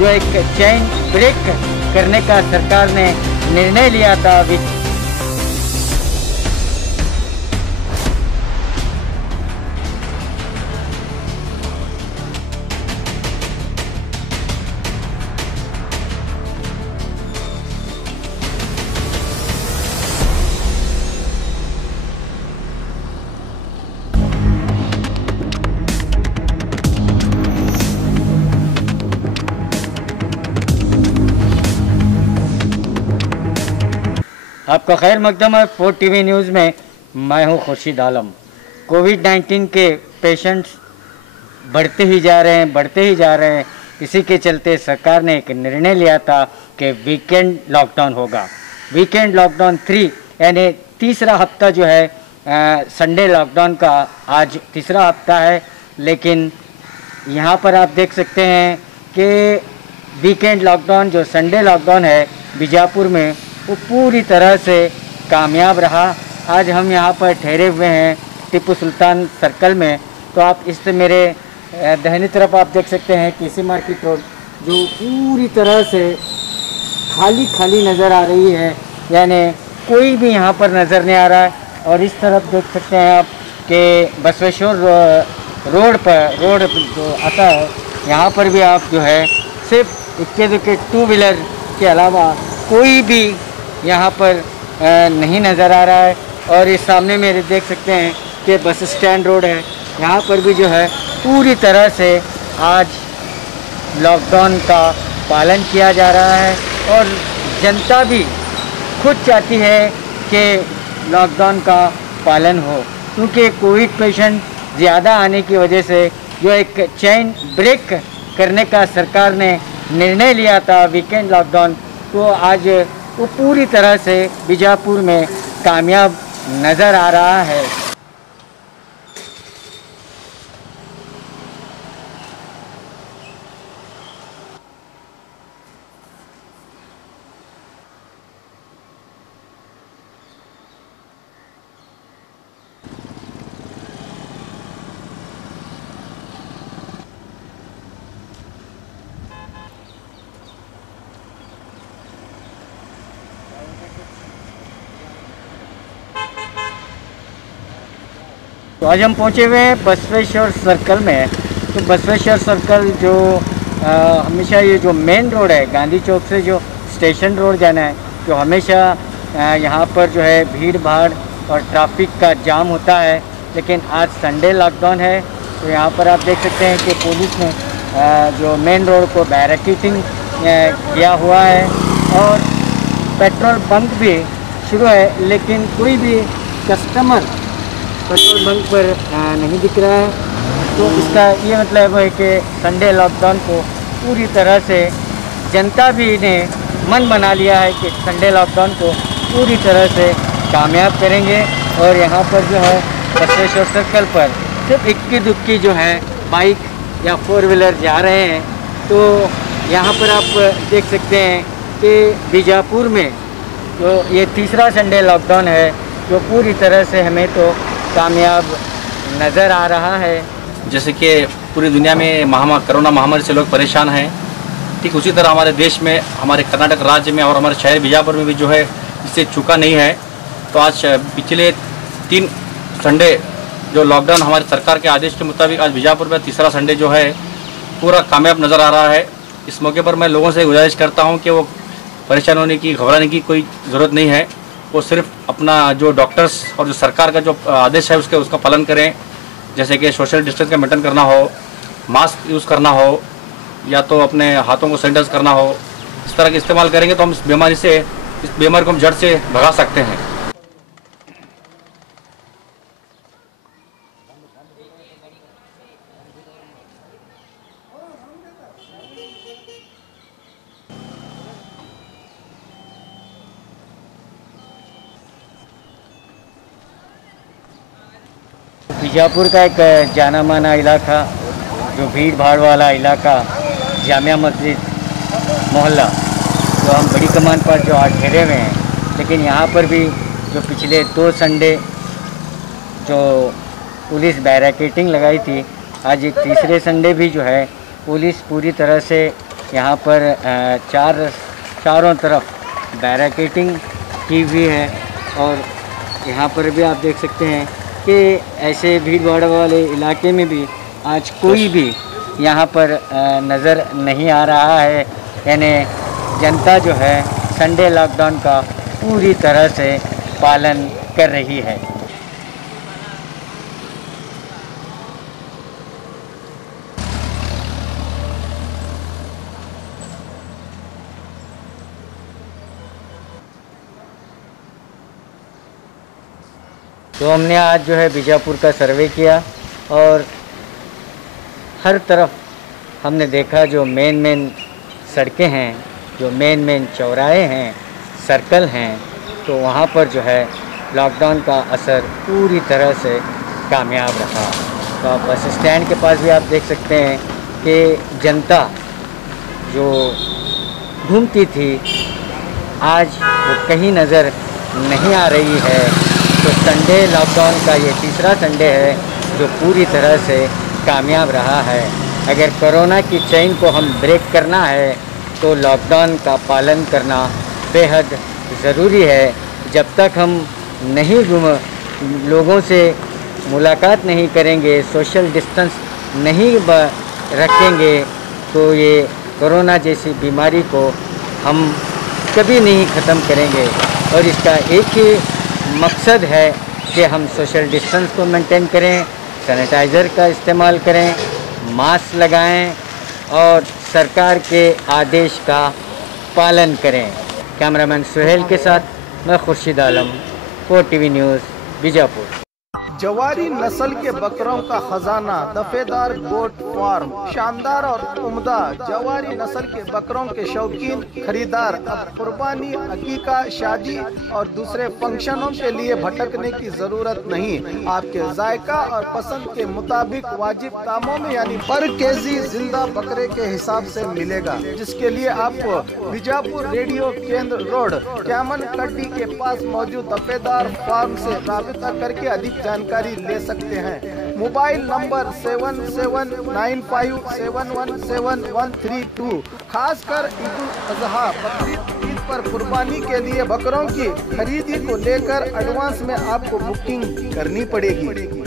जो एक chain break करने का सरकार ने निर्णय लिया था। आपका खैर मकदम है 4 टीवी न्यूज़ में। मैं हूं खुर्शीद आलम। कोविड-19 के पेशेंट्स बढ़ते ही जा रहे हैं। इसी के चलते सरकार ने एक निर्णय लिया था कि वीकेंड लॉकडाउन होगा। वीकेंड लॉकडाउन 3 यानी तीसरा हफ्ता जो है संडे लॉकडाउन का आज तीसरा हफ्ता है। लेकिन यहाँ पर आप देख सकते हैं कि वीकेंड लॉकडाउन जो संडे लॉकडाउन है बीजापुर में वो पूरी तरह से कामयाब रहा। आज हम यहाँ पर ठहरे हुए हैं टीपू सुल्तान सर्कल में। तो आप इस मेरे दाहिनी तरफ आप देख सकते हैं केसी मार्केट रोड जो पूरी तरह से खाली नज़र आ रही है, यानी कोई भी यहाँ पर नज़र नहीं आ रहा है। और इस तरफ देख सकते हैं आप कि बसवेश्वर रोड जो आता है यहाँ पर भी आप जो है सिर्फ इक्के दुक्के 2 व्हीलर के अलावा कोई भी यहाँ पर नहीं नज़र आ रहा है। और इस सामने मेरे देख सकते हैं कि बस स्टैंड रोड है, यहाँ पर भी जो है पूरी तरह से आज लॉकडाउन का पालन किया जा रहा है। और जनता भी खुद चाहती है कि लॉकडाउन का पालन हो, क्योंकि कोविड पेशेंट ज़्यादा आने की वजह से जो एक चेन ब्रेक करने का सरकार ने निर्णय लिया था वीकेंड लॉकडाउन, तो आज वो पूरी तरह से बीजापुर में कामयाब नज़र आ रहा है। तो आज हम पहुँचे हुए हैं बसवेश्वर सर्कल में। तो बसवेश्वर सर्कल जो हमेशा ये जो मेन रोड है गांधी चौक से जो स्टेशन रोड जाना है, जो हमेशा यहाँ पर जो है भीड़ भाड़ और ट्रैफिक का जाम होता है। लेकिन आज संडे लॉकडाउन है, तो यहाँ पर आप देख सकते हैं कि पुलिस ने जो मेन रोड को बैरिकेडिंग किया हुआ है और पेट्रोल बंक भी शुरू है, लेकिन कोई भी कस्टमर पेट्रोल बंक पर नहीं दिख रहा है। तो इसका ये मतलब है कि संडे लॉकडाउन को पूरी तरह से जनता भी ने मन बना लिया है कि संडे लॉकडाउन को पूरी तरह से कामयाब करेंगे। और यहाँ पर जो है बसवेश्वर सर्कल पर सिर्फ इक्की दुक्की जो है बाइक या 4 व्हीलर जा रहे हैं। तो यहाँ पर आप देख सकते हैं कि बीजापुर में जो ये तीसरा संडे लॉकडाउन है जो पूरी तरह से हमें तो कामयाब नज़र आ रहा है। जैसे कि पूरी दुनिया में कोरोना महामारी से लोग परेशान हैं, ठीक उसी तरह हमारे देश में, हमारे कर्नाटक राज्य में और हमारे शहर बीजापुर में भी जो है इससे चूका नहीं है। तो आज पिछले 3 संडे जो लॉकडाउन हमारी सरकार के आदेश के मुताबिक आज बीजापुर में तीसरा संडे जो है पूरा कामयाब नज़र आ रहा है। इस मौके पर मैं लोगों से गुजारिश करता हूं कि वो परेशान होने की, घबराने की कोई ज़रूरत नहीं है। वो सिर्फ अपना जो डॉक्टर्स और जो सरकार का जो आदेश है उसका पालन करें, जैसे कि सोशल डिस्टेंस का मेंटेन करना हो, मास्क यूज़ करना हो, या तो अपने हाथों को सैनिटाइज करना हो। इस तरह के इस्तेमाल करेंगे तो हम इस बीमारी को हम जड़ से भगा सकते हैं। बीजापुर का एक जाना माना इलाका, जो भीड़ भाड़ वाला इलाका, जामिया मस्जिद मोहल्ला, तो हम बड़ी कमान पर जो आज ठहरे हुए हैं। लेकिन यहाँ पर भी जो पिछले 2 संडे जो पुलिस बैरिकेडिंग लगाई थी, आज एक तीसरे संडे भी जो है पुलिस पूरी तरह से यहाँ पर चारों तरफ बैरिकेडिंग की हुई है और यहाँ पर भी आप देख सकते हैं कि ऐसे भीड़ भाड़ वाले इलाके में भी आज कोई भी यहाँ पर नज़र नहीं आ रहा है। यानी जनता जो है संडे लॉकडाउन का पूरी तरह से पालन कर रही है। तो हमने आज जो है बीजापुर का सर्वे किया और हर तरफ हमने देखा जो मेन सड़कें हैं, जो मेन चौराहे हैं, सर्कल हैं, तो वहाँ पर जो है लॉकडाउन का असर पूरी तरह से कामयाब रहा। तो आप बस स्टैंड के पास भी आप देख सकते हैं कि जनता जो घूमती थी आज वो कहीं नज़र नहीं आ रही है। तो संडे लॉकडाउन का ये तीसरा संडे है जो पूरी तरह से कामयाब रहा है। अगर कोरोना की चेन को हम ब्रेक करना है तो लॉकडाउन का पालन करना बेहद ज़रूरी है। जब तक हम नहीं लोगों से मुलाकात नहीं करेंगे, सोशल डिस्टेंस नहीं रखेंगे, तो ये कोरोना जैसी बीमारी को हम कभी नहीं ख़त्म करेंगे। और इसका एक ही मकसद है कि हम सोशल डिस्टेंस को मेंटेन करें, सैनिटाइज़र का इस्तेमाल करें, मास्क लगाएं और सरकार के आदेश का पालन करें। कैमरामैन सुहेल के साथ मैं खुर्शीद आलम, 4TV न्यूज़, बीजापुर। जवारी नस्ल के बकरों का खजाना दफेदार गोट फार्म, शानदार और उम्दा जवारी नस्ल के बकरों के शौकीन खरीदार अब कुर्बानी, अकीका, शादी और दूसरे फंक्शनों के लिए भटकने की जरूरत नहीं। आपके जायका और पसंद के मुताबिक वाजिब दामों में यानी पर केजी जिंदा बकरे के हिसाब से मिलेगा, जिसके लिए आपको बीजापुर रेडियो केंद्र रोड क्यामन कड्डी के पास मौजूद दफेदार फार्म से राबिता करके अधिक जानकारी ले सकते हैं। Mobile number 7795717132। खासकर ईद उल अजहा, बकरीद ईद पर कुर्बानी के लिए बकरों की खरीदी को लेकर एडवांस में आपको बुकिंग करनी पड़ेगी।